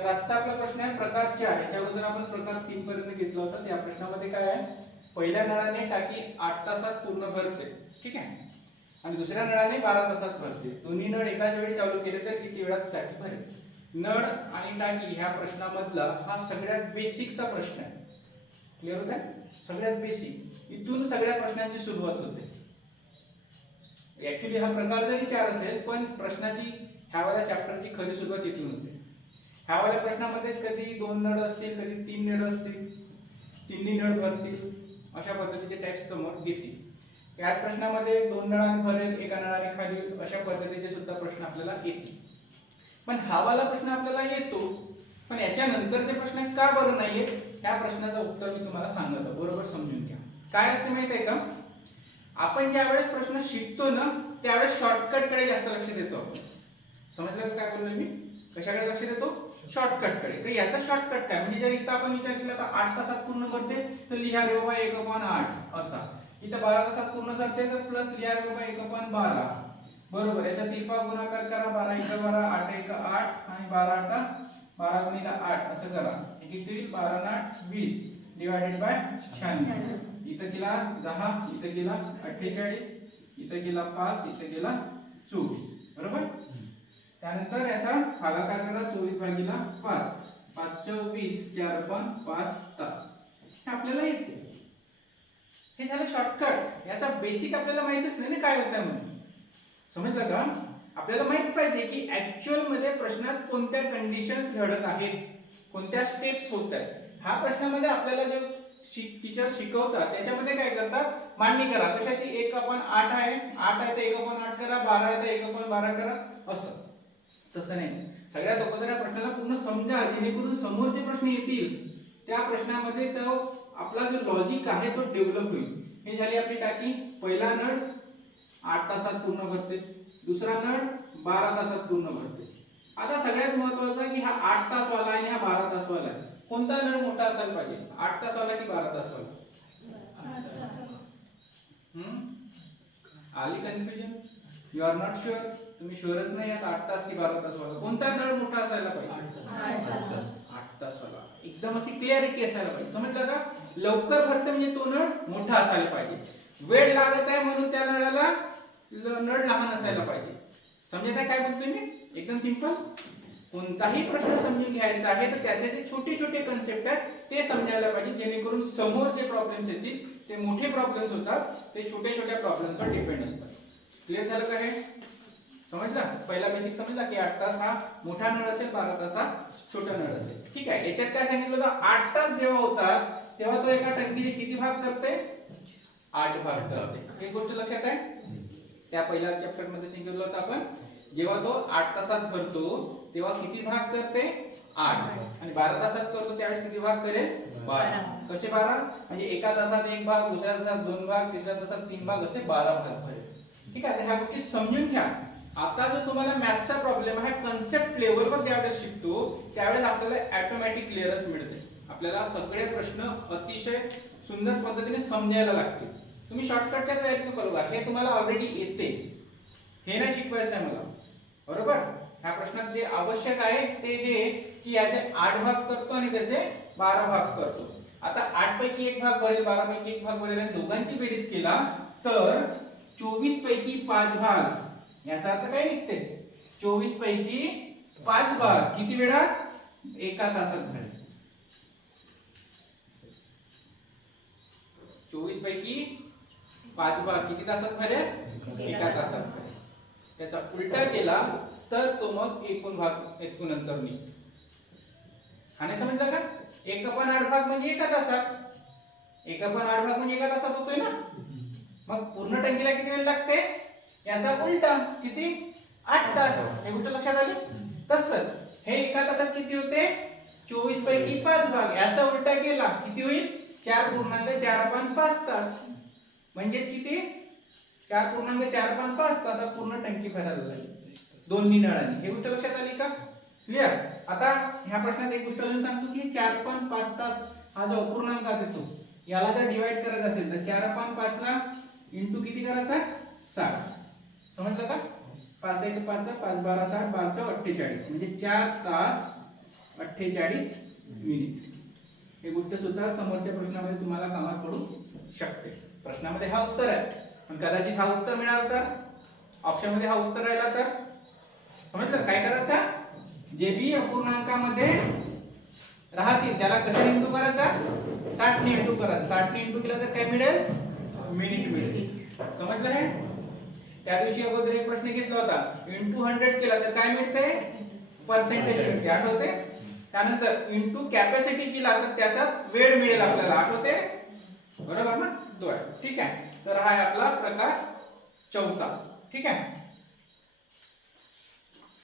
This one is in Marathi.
तर आजचा आपला प्रश्न आहे प्रकार 4. याच्या अगोदर आपण प्रकार 3 पर्यंत घेतला होता. त्या प्रश्नामध्ये काय आहे, पहिल्या नळाने टाकी 8 तासात पूर्ण भरते, ठीक आहे, आणि दुसऱ्या नळाने 12 तासात भरते. दोन्ही नळ एकाच वेळी चालू केले तर किती वेळात टाकी भरेल. नळ आणि टाकी ह्या प्रश्नामधला हा सगळ्यात बेसिकचा प्रश्न आहे. क्लिअर होत आहे? सगळ्यात बेसिक इथून सगळ्या प्रश्नांची सुरुवात होते. ऍक्च्युली हा प्रकार जरी 4 असेल पण प्रश्नाची ह्यावाल्या चॅप्टरची खरी सुरुवात इथून होते. ह्यावाल्या प्रश्नामध्ये कधी 2 नळ असतील, कधी 3 नळ असतील, तिन्ही नळ भरतील, अशा पद्धतीचे टॅक्स समोर येतील. या प्रश्नामध्ये 2 नळाने भरेल, एका नळाने खाली होईल, अशा पद्धतीचे सुद्धा प्रश्न आपल्याला येतील. पण हावाला प्रश्न आपल्याला येतो, पण याच्या नंतरचे प्रश्न का बरं नाही येत, ह्या प्रश्नाचं उत्तर मी तुम्हाला सांगतो. बरोबर समजून घ्या. काय असते माहिती आहे का, आपण ज्या वेळेस प्रश्न शिकतो ना त्यावेळेस शॉर्टकट कडे जास्त लक्ष देतो. समजलं का काय बोललो मी? कशाकडे लक्ष देतो? शॉर्टकट कडे. तर याचा शॉर्टकट काय, म्हणजे जर इथं आपण विचार केला तर 8 तासात पूर्ण करते तर लिहा रे बाबा 1/8 असा. इथं 12 तासात पूर्ण करते तर प्लस लिहा रे बाबा 1/12. बरोबर. याचा तिरपा गुणाकार करा, 12 × 12 8 × 8 आणि 12 × 12 × 8 असं करा. हे किती होईल? 12 × 8 20 डिवाइडेड बाय 96. इथं केला 10, इथं केला 48, इथं केला 5, इथं केला 24. बरोबर. त्यानंतर याचा भागाकार करा 24/5. 5 × 20 4 × 5 तास. हे आपल्याला येते. हे झालं शॉर्टकट. याचा बेसिक आपल्याला माहितीच नाही ना काय होतं म्हणून. समजलं का? आपल्याला माहित पाहिजे की ऍक्च्युअल मध्ये प्रश्नात कोणत्या कंडिशन्स घडत आहेत, कोणत्या स्टेप्स होत आहेत. हा प्रश्नामध्ये आपल्याला जो टीचर शिकवतात त्याच्यामध्ये काय करतात, मांडणी करा. कशाची? 1/8 आहे, 8 आहे तर 1/8 करा, 12 आहे तर 1/12 करा, असं. तसं नाही. सगळ्यात अगोदर या प्रश्नाला पूर्ण समजा, जेणेकरून समोर जे प्रश्न येतील त्या प्रश्नामध्ये तो आपला जो लॉजिक आहे तो डेव्हलप होईल. हे झाली आपली टाकी. पहिला नळ 8 तासात पूर्ण भरते, दुसरा नळ 12 तासात पूर्ण भरते. आता सगळ्यात महत्त्वाचं की हा 8 तास वाला आणि हा 12 तास वाला आहे. कोणता नळ मोठा असायला पाहिजे, 8 तास वाला की 12 तास वाला? आली confusion? You are not sure? तुम्ही शुअरच नाही आहात 8 तास की 12 तास वाला? कोणता नळ मोठा असायला पाहिजे? 8 तास वाला. एकदम अशी क्लॅरिटी असायला पाहिजे. समजलं का? लवकर भरते म्हणजे तो नळ मोठा असायला पाहिजे. वेळ लागत आहे म्हणून त्या नळाला नळ लहान असायला पाहिजे. समजत आहे काय बोलतोय मी? एकदम सिंपल. कोणताही प्रश्न समजून घ्यायचा आहे तर त्याचे जे छोटे छोटे कन्सेप्ट आहेत ते समजायला पाहिजे, जेणेकरून समोर जे प्रॉब्लेम्स येतील ते मोठे प्रॉब्लेम्स होतात, ते छोट्या छोट्या प्रॉब्लेम्सवर डिपेंड असतात. क्लिअर झालं का हे? समजला? पहिला बेसिक समजला की 8 तास हा मोठा नळ असेल, 12 तास हा छोटा नळ असेल. ठीक आहे. याच्यात काय सांगितलं होतं, 8 तास जेव्हा होतात तेव्हा तो एका टंकीचे किती भाग करते? 8 भाग करते. एक गोष्ट लक्षात आहे, त्या पहिल्या चॅप्टर मध्ये सांगितलं होतं आपण, जेव्हा तो 8 तासात भरतो तेव्हा किती भाग करते? 8. आणि 12 तासात करतो त्यावेळेस किती भाग करेल? 12. कसे 12? म्हणजे एका तासात 1 भाग, दुसऱ्या तासात 2 भाग, तिसऱ्या तासात 3 भाग, असे 12 भाग भरेल. ठीक आहे. ह्या गोष्टी समजून घ्या. आता जो तुम्हाला मॅथचा प्रॉब्लेम आहे कन्सेप्ट लेवलवर ज्यावेळेस शिकतो त्यावेळेस आपल्याला ऑटोमॅटिक क्लिअरन्स मिळते. आपल्याला सगळे प्रश्न अतिशय सुंदर पद्धतीने समजायला लागतील. तुम्ही शॉर्टकटचा प्रयत्न करू का? हे तुम्हाला ऑलरेडी येते, हे नाही शिकवायचं आहे मला. बरोबर. ह्या प्रश्नात जे आवश्यक आहे ते हे की याचे 8 भाग करतो आणि त्याचे 12 भाग करतो. आता 8 पैकी 1 भाग भरेल, 12 पैकी 1 भाग भरेल आणि दोघांची बेरीज केला तर 24 पैकी 5 भाग. याचा अर्थ काय निघते? 24 पैकी 5 भाग किती वेळात? एका तासात भरेल. 24 पैकी 5 भाग किती तासात भरेल? एका तासात भरेल. त्याचा उलटा केला तर तो मग एकूण भाग एकूण अंतर निघतो. हा नाही समजलं का? 1/8 भाग म्हणजे एका तासात. 1/8 भाग म्हणजे एका तासात होतोय ना. मग पूर्ण टंकीला किती वेळ लागते? याचा उलटा किती? 8 तास. हे गोष्ट लक्षात आली? तसंच हे एका तासात किती होते? 24 पैकी 5 भाग. याचा उलटा केला किती होईल? 4.4/5 तास. म्हणजेच किती? 4.4/5 तासात पूर्ण टंकी भरायला लागेल दोन्ही नळांनी. हे गोष्ट लक्षात आली का? क्लिअर. आता ह्या प्रश्नात एक गोष्ट अजून सांगतो की 4.5 तास हा जो अपूर्णांकात येतो याला जर डिवाइड करायचं असेल तर 4/5 ला इंटू किती करायचा? 60. समजलं का? 5 × 1 = 5, 5 × 12 = 60, 12 × 48 म्हणजे 4 तास 48 मिनिट. ही गोष्ट सुद्धा समोरच्या प्रश्नामध्ये तुम्हाला कामात पडू शकते. प्रश्नामध्ये हा उत्तर आहे पण कदाचित हा उत्तर मिळाला तर ऑप्शन मध्ये हा उत्तर राहिला तर समजलं काय करायचं. जे बी अपूर्णांकामध्ये राहतील त्याला कशाने इंटू करायचा 60 ने इंटू करायचा. 60 ने इंटू केला तर काय मिळेल मिनिट मिळेल. समजलं हे. त्या दिवशी अगोदर एक प्रश्न घेतला होता इंटू 100 केला तर काय मिळते पर्सेंटेज मिळते आठवते. त्यानंतर इंटू कॅपॅसिटी केला तर त्याचा वेळ मिळेल आपल्याला आठवते बरोबर ना. तो आहे ठीक आहे. तर हा आहे आपला प्रकार चौथा. ठीक आहे.